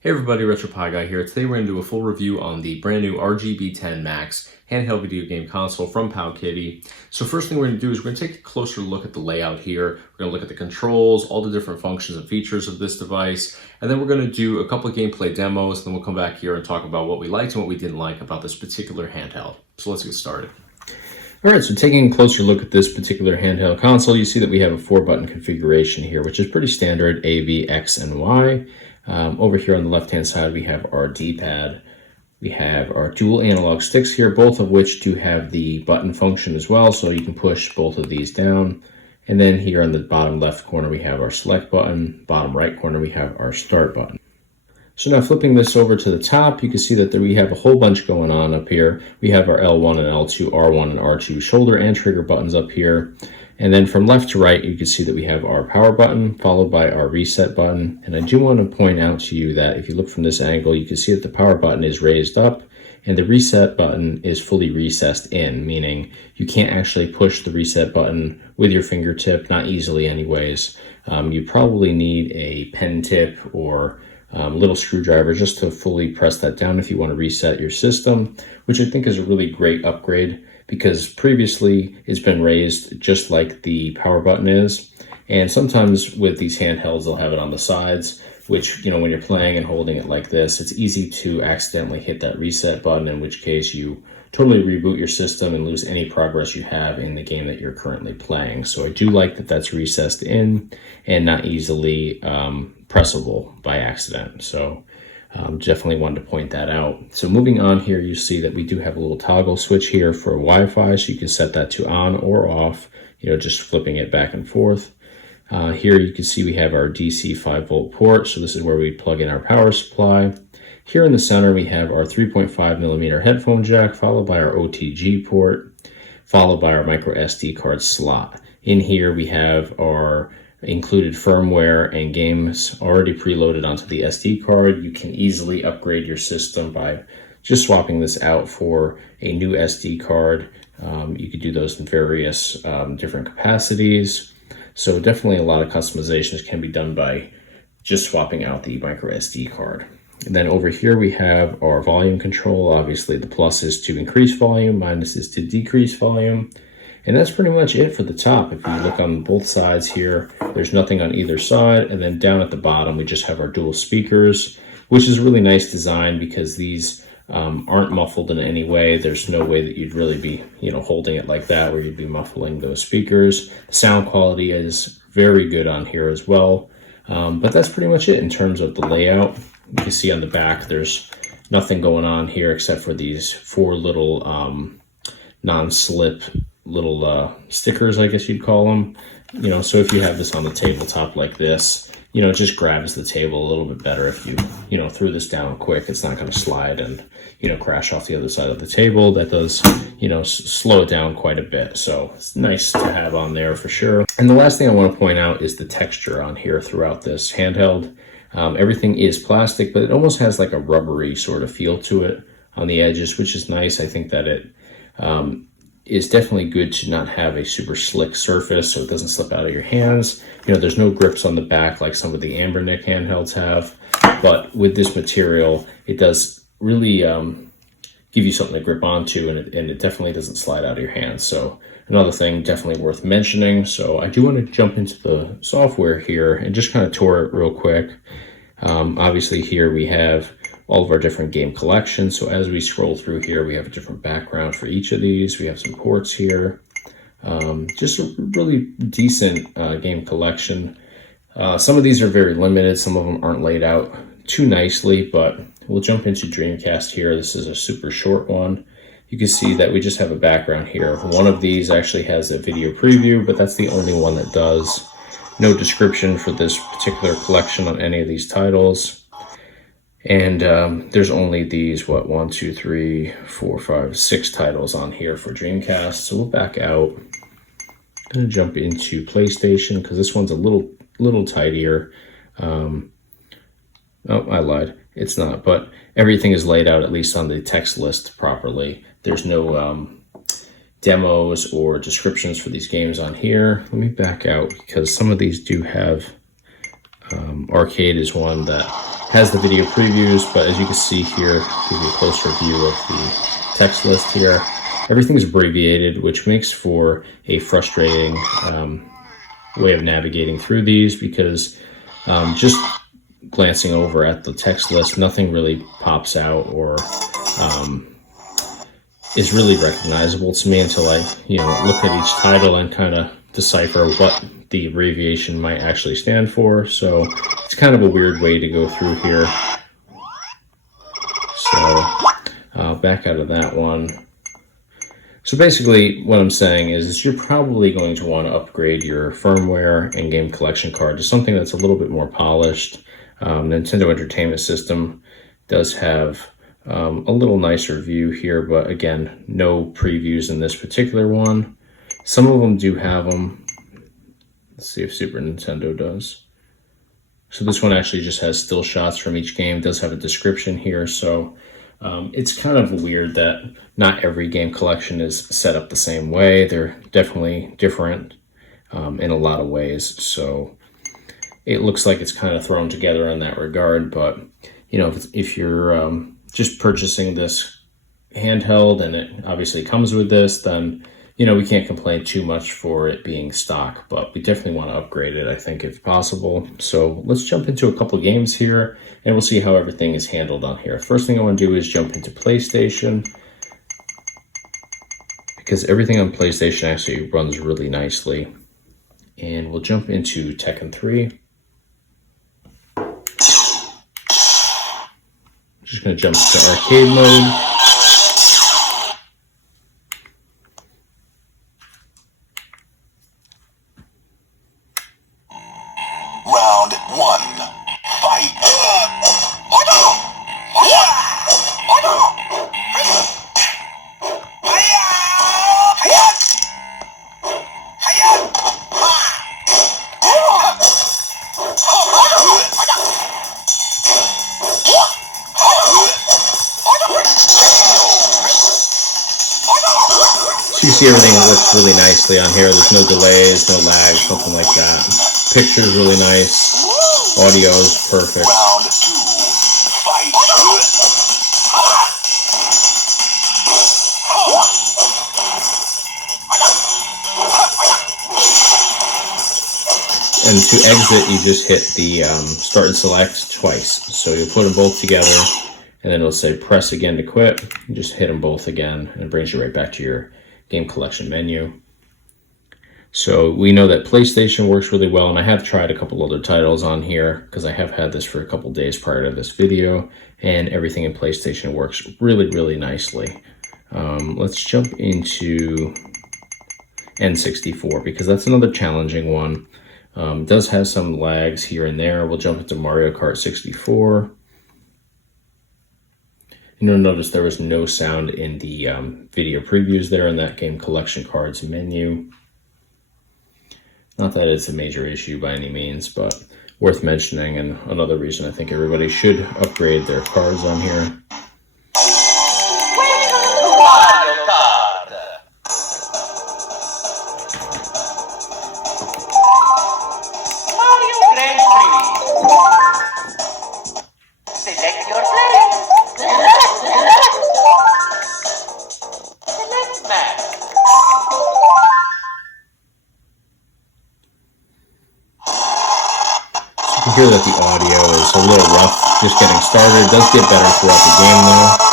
Hey everybody, RetroPie Guy here. Today we're going to do a full review on the brand new RGB10MAX handheld video game console from PowKiddy. So first thing we're going to do is we're going to take a closer look at the layout here. We're going to look at the controls, all the different functions and features of this device, and then we're going to do a couple of gameplay demos, then we'll come back here and talk about what we liked and what we didn't like about this particular handheld. So let's get started. All right, so taking a closer look at this particular handheld console, you see that we have a 4-button configuration here, which is pretty standard: A, B, X, and Y. Over here on the left-hand side, we have our D-pad. We have our dual analog sticks here, both of which do have the button function as well, so you can push both of these down. And then here on the bottom left corner, we have our select button. Bottom right corner, we have our start button. So now flipping this over to the top, you can see that we have a whole bunch going on up here. We have our L1 and L2, R1 and R2 shoulder and trigger buttons up here. And then from left to right, you can see that we have our power button, followed by our reset button. And I do want to point out to you that if you look from this angle, you can see that the power button is raised up and the reset button is fully recessed in, meaning you can't actually push the reset button with your fingertip, not easily anyways. You probably need a pen tip or little screwdriver just to fully press that down if you want to reset your system, which I think is a really great upgrade, because previously it's been raised just like the power button is. And sometimes with these handhelds, they'll have it on the sides, which, you know, when you're playing and holding it like this, it's easy to accidentally hit that reset button, in which case you totally reboot your system and lose any progress you have in the game that you're currently playing. So I do like that that's recessed in and not easily pressable by accident. So definitely wanted to point that out. So moving on here, you see that we do have a little toggle switch here for Wi-Fi, so you can set that to on or off, you know, just flipping it back and forth. Here you can see we have our DC 5-volt port, so this is where we plug in our power supply. Here in the center we have our 3.5mm headphone jack, followed by our OTG port, followed by our micro SD card slot. In here we have our included firmware and games already preloaded onto the SD card. You can easily upgrade your system by just swapping this out for a new SD card. You could do those in various different capacities. So definitely a lot of customizations can be done by just swapping out the micro SD card. And then over here we have our volume control. Obviously the plus is to increase volume, minus is to decrease volume. And that's pretty much it for the top. If you look on both sides here, there's nothing on either side. And then down at the bottom, we just have our dual speakers, which is a really nice design because these aren't muffled in any way. There's no way that you'd really be, you know, holding it like that where you'd be muffling those speakers. The sound quality is very good on here as well. But that's pretty much it in terms of the layout. You can see on the back, there's nothing going on here except for these 4 little non-slip little stickers, I guess you'd call them. You know, so if you have this on the tabletop like this, you know, it just grabs the table a little bit better. If you know, threw this down quick, it's not going to slide and, you know, crash off the other side of the table. That does, you know, slow it down quite a bit. So it's nice to have on there for sure. And the last thing I want to point out is the texture on here throughout this handheld. Everything is plastic, but it almost has like a rubbery sort of feel to it on the edges, which is nice. I think that it is definitely good to not have a super slick surface so it doesn't slip out of your hands. You know, there's no grips on the back like some of the Ambernick handhelds have, but with this material, it does really give you something to grip onto, and it definitely doesn't slide out of your hands. So another thing definitely worth mentioning. So I do want to jump into the software here and just kind of tour it real quick. Obviously here we have all of our different game collections. So as we scroll through here, we have a different background for each of these. We have some ports here. Just a really decent game collection. Some of these are very limited. Some of them aren't laid out too nicely, but we'll jump into Dreamcast here. This is a super short one. You can see that we just have a background here. One of these actually has a video preview, but that's the only one that does. No description for this particular collection on any of these titles. And there's only these, 1, 2, 3, 4, 5, 6 titles on here for Dreamcast. So we'll back out. I'm gonna jump into PlayStation because this one's a little tidier. Oh, I lied. It's not, but everything is laid out at least on the text list properly. There's no demos or descriptions for these games on here. Let me back out because some of these do have Arcade is one that has the video previews, but as you can see here, give you a closer view of the text list here. Everything's abbreviated, which makes for a frustrating way of navigating through these, because just glancing over at the text list, nothing really pops out or is really recognizable to me until I, look at each title and kind of decipher what the abbreviation might actually stand for. So it's kind of a weird way to go through here. So back out of that one. So basically what I'm saying is you're probably going to want to upgrade your firmware and game collection card to something that's a little bit more polished. Nintendo Entertainment System does have a little nicer view here, but again, no previews in this particular one. Some of them do have them. Let's see if Super Nintendo does. So this one actually just has still shots from each game. It does have a description here, so it's kind of weird that not every game collection is set up the same way. They're definitely different in a lot of ways, so it looks like it's kind of thrown together in that regard. But if you're just purchasing this handheld and it obviously comes with this, then we can't complain too much for it being stock, but we definitely want to upgrade it, I think, if possible. So let's jump into a couple games here and we'll see how everything is handled on here. First thing I want to do is jump into PlayStation, because everything on PlayStation actually runs really nicely. And we'll jump into Tekken 3. Just going to jump to arcade mode. Round 1. Fight! So you see everything works really nicely on here. There's no delays, no lag, something like that. Picture's really nice. Audio is perfect. Round 2. Fight! And to exit, you just hit the start and select twice. So you'll put them both together, and then it'll say press again to quit. You just hit them both again, and it brings you right back to your game collection menu. So we know that PlayStation works really well, and I have tried a couple other titles on here because I have had this for a couple days prior to this video, and everything in PlayStation works really, really nicely. Let's jump into N64, because that's another challenging one. It does have some lags here and there. We'll jump into Mario Kart 64. You'll notice there was no sound in the video previews there in that game collection cards menu. Not that it's a major issue by any means, but worth mentioning, and another reason I think everybody should upgrade their cards on here. Select your plane. Select map. You can hear that the audio is a little rough just getting started. It does get better throughout the game though.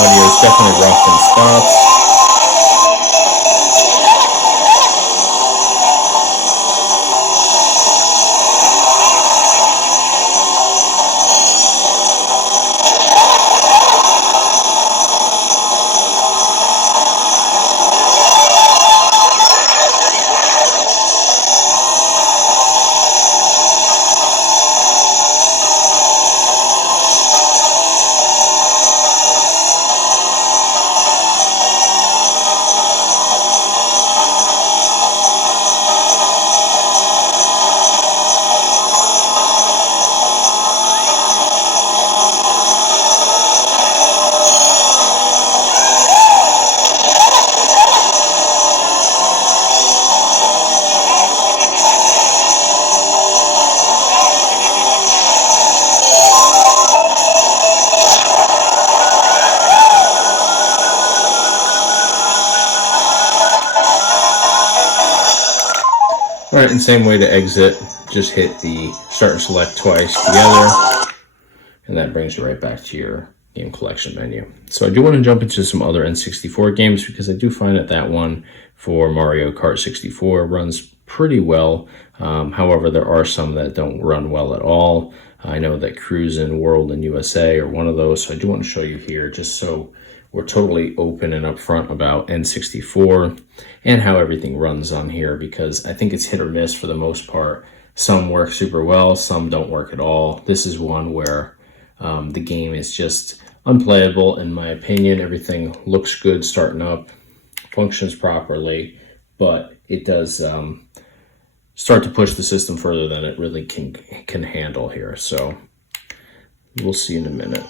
Audio is definitely rough in spots. All right, and same way to exit, just hit the start and select twice together, and that brings you right back to your game collection menu. So I do want to jump into some other N64 games because I do find that one for Mario Kart 64 runs pretty well. However, there are some that don't run well at all. I know that Cruisin' World and USA are one of those, so I do want to show you here just so we're totally open and upfront about N64 and how everything runs on here, because I think it's hit or miss for the most part. Some work super well, some don't work at all. This is one where the game is just unplayable in my opinion. Everything looks good starting up, functions properly, but it does start to push the system further than it really can handle here. So we'll see in a minute.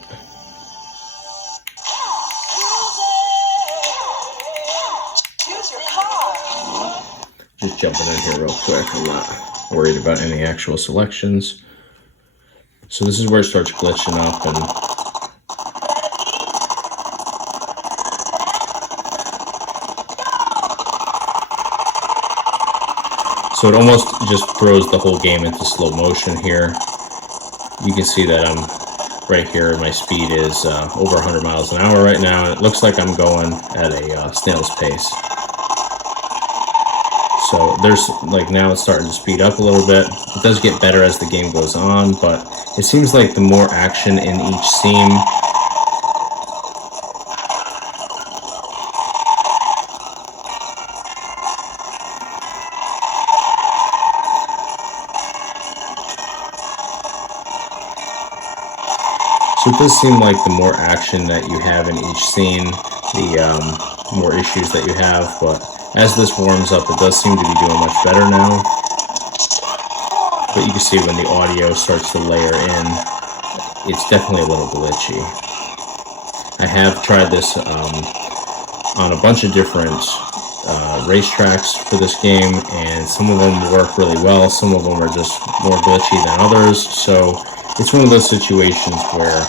Just jumping in here real quick. I'm not worried about any actual selections. So this is where it starts glitching up, and so it almost just throws the whole game into slow motion here. You can see that I'm right here, my speed is over 100 miles an hour right now, and it looks like I'm going at a snail's pace. So there's like, now it's starting to speed up a little bit. It does get better as the game goes on, but it seems like the more action in each scene, so it does seem like the more action that you have in each scene, the more issues that you have, but as this warms up, it does seem to be doing much better now. But you can see when the audio starts to layer in, it's definitely a little glitchy. I have tried this on a bunch of different racetracks for this game, and some of them work really well, some of them are just more glitchy than others. So it's one of those situations where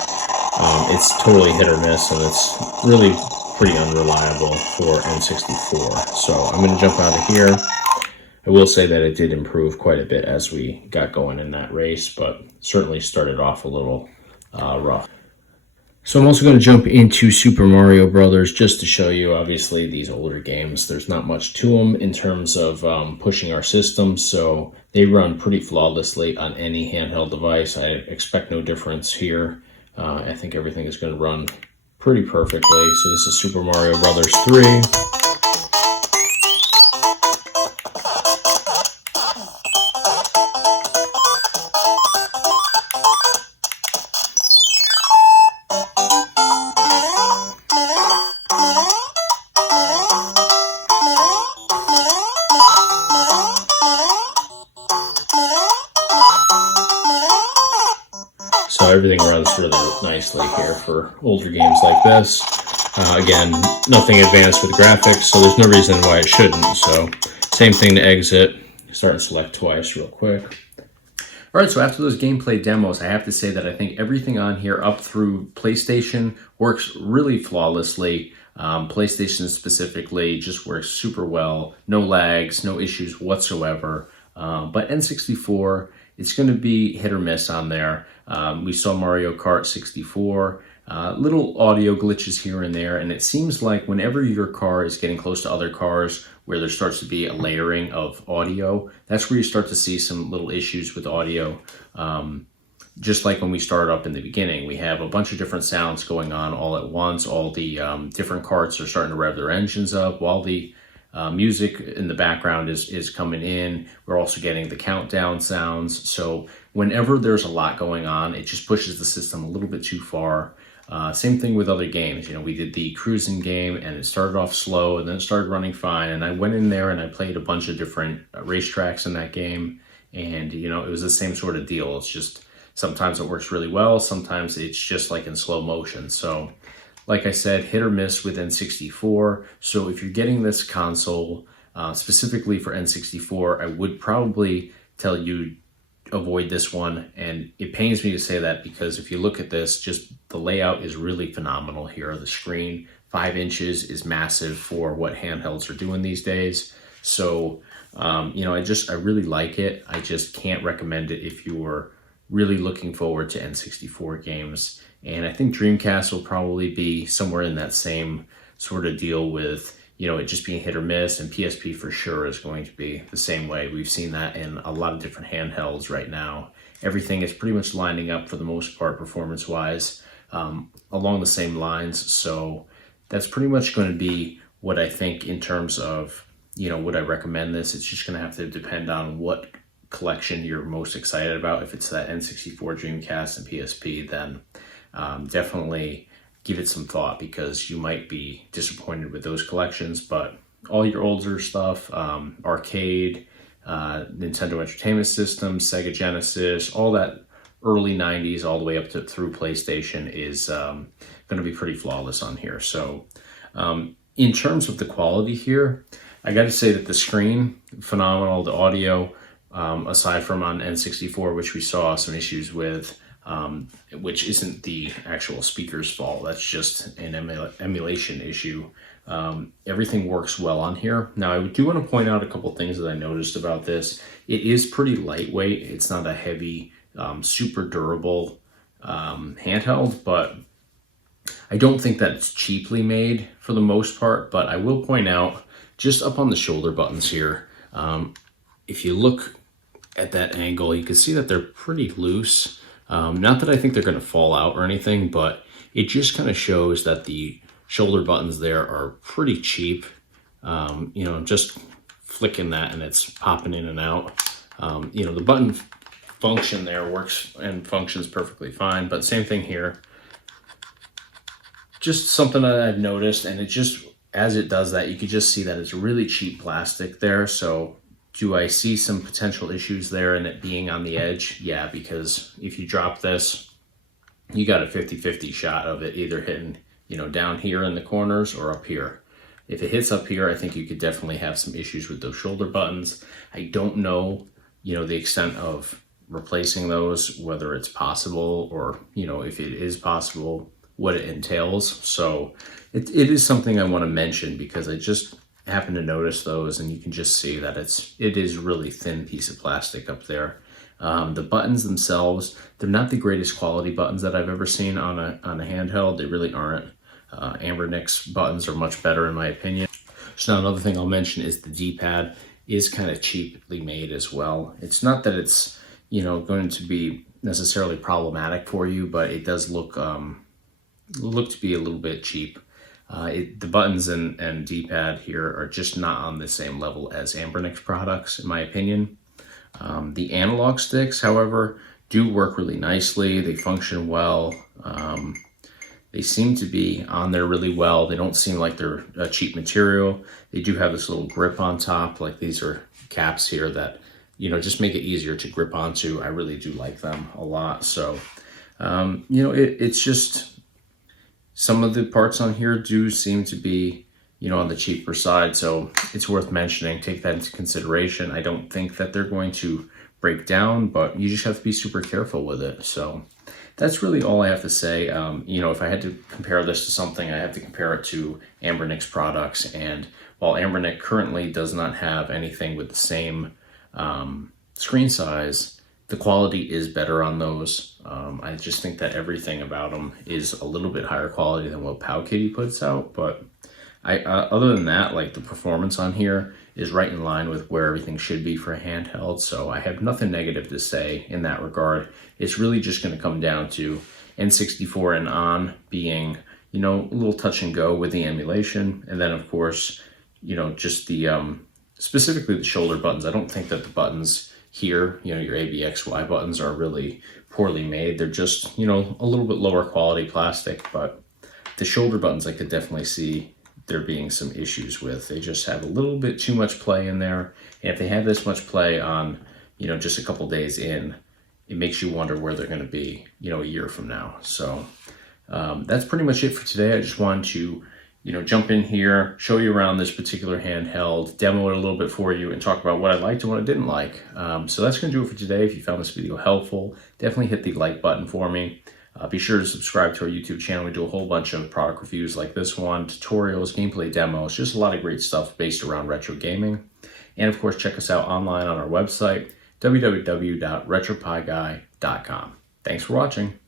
it's totally hit or miss, and it's really pretty unreliable for N64. So I'm going to jump out of here. I will say that it did improve quite a bit as we got going in that race, but certainly started off a little rough. So I'm also going to jump into Super Mario Brothers just to show you, obviously, these older games. There's not much to them in terms of pushing our system, so they run pretty flawlessly on any handheld device. I expect no difference here. I think everything is going to run pretty perfectly. So this is Super Mario Brothers 3. So everything runs really nicely here for older games like this. Again, nothing advanced with graphics, so there's no reason why it shouldn't. So same thing to exit. Start and select twice real quick. All right, so after those gameplay demos, I have to say that I think everything on here up through PlayStation works really flawlessly. PlayStation specifically just works super well. No lags, no issues whatsoever. But N64, it's going to be hit or miss on there. We saw Mario Kart 64, little audio glitches here and there, and it seems like whenever your car is getting close to other cars where there starts to be a layering of audio, that's where you start to see some little issues with audio. Just like when we started up in the beginning, we have a bunch of different sounds going on all at once. All the different carts are starting to rev their engines up while the music in the background is coming in. We're also getting the countdown sounds. So whenever there's a lot going on, it just pushes the system a little bit too far. Same thing with other games. You know, we did the cruising game and it started off slow and then it started running fine. And I went in there and I played a bunch of different racetracks in that game. And, you know, it was the same sort of deal. It's just sometimes it works really well. Sometimes it's just like in slow motion. So like I said, hit or miss with N64. So if you're getting this console specifically for N64, I would probably tell you avoid this one. And it pains me to say that because if you look at this, just the layout is really phenomenal here. The screen, 5 inches, is massive for what handhelds are doing these days. So, I really like it. I just can't recommend it if you're really looking forward to N64 games. And I think Dreamcast will probably be somewhere in that same sort of deal with, it just being hit or miss, and PSP for sure is going to be the same way. We've seen that in a lot of different handhelds right now. Everything is pretty much lining up for the most part, performance-wise, along the same lines. So that's pretty much going to be what I think in terms of, would I recommend this? It's just going to have to depend on what collection you're most excited about. If it's that N64, Dreamcast, and PSP, then definitely give it some thought, because you might be disappointed with those collections. But all your older stuff, arcade, Nintendo Entertainment System, Sega Genesis, all that early 90s all the way up to through PlayStation is going to be pretty flawless on here. So in terms of the quality here, I got to say that the screen, phenomenal. The audio, aside from on N64, which we saw some issues with, which isn't the actual speaker's fault, that's just an emulation issue. Everything works well on here. Now, I do want to point out a couple things that I noticed about this. It is pretty lightweight. It's not a heavy, super durable handheld, but I don't think that it's cheaply made for the most part. But I will point out, just up on the shoulder buttons here, if you look at that angle, you can see that they're pretty loose. Not that I think they're going to fall out or anything, but it just kind of shows that the shoulder buttons there are pretty cheap. Just flicking that and it's popping in and out. The button function there works and functions perfectly fine, but same thing here. Just something that I've noticed, and it just, as it does that, you can just see that it's really cheap plastic there. So do I see some potential issues there in it being on the edge? Yeah, because if you drop this, you got a 50-50 shot of it either hitting, down here in the corners or up here. If it hits up here, I think you could definitely have some issues with those shoulder buttons. I don't know, the extent of replacing those, whether it's possible or, if it is possible, what it entails. So it is something I want to mention, because I just happen to notice those, and you can just see that it is really thin piece of plastic up there. The buttons themselves, they're not the greatest quality buttons that I've ever seen on a handheld. They really aren't. Ambernix buttons are much better in my opinion. So now another thing I'll mention is the D-pad is kind of cheaply made as well. It's not that it's going to be necessarily problematic for you, but it does look to be a little bit cheap. The buttons and D-pad here are just not on the same level as Ambernix products, in my opinion. The analog sticks, however, do work really nicely. They function well. They seem to be on there really well. They don't seem like they're a cheap material. They do have this little grip on top. Like, these are caps here that, just make it easier to grip onto. I really do like them a lot. So, it's just, some of the parts on here do seem to be, on the cheaper side. So it's worth mentioning. Take that into consideration. I don't think that they're going to break down, but you just have to be super careful with it. So that's really all I have to say. If I had to compare this to something, I have to compare it to Ambernix products. And while Ambernix currently does not have anything with the same screen size, the quality is better on those. I just think that everything about them is a little bit higher quality than what PowKiddy puts out. But other than that, like, the performance on here is right in line with where everything should be for a handheld. So I have nothing negative to say in that regard. It's really just going to come down to N64 and on being, a little touch and go with the emulation. And then, of course, just the, specifically the shoulder buttons. I don't think that the buttons here, your ABXY buttons are really poorly made. They're just, a little bit lower quality plastic, but the shoulder buttons I could definitely see there being some issues with. They just have a little bit too much play in there. And if they have this much play on, just a couple days in, it makes you wonder where they're going to be, a year from now. So that's pretty much it for today. I just wanted to, jump in here, show you around this particular handheld, demo it a little bit for you, and talk about what I liked and what I didn't like. So that's going to do it for today. If you found this video helpful, definitely hit the like button for me. Be sure to subscribe to our YouTube channel. We do a whole bunch of product reviews like this one, tutorials, gameplay demos, just a lot of great stuff based around retro gaming. And of course, check us out online on our website, www.retropieguy.com. Thanks for watching.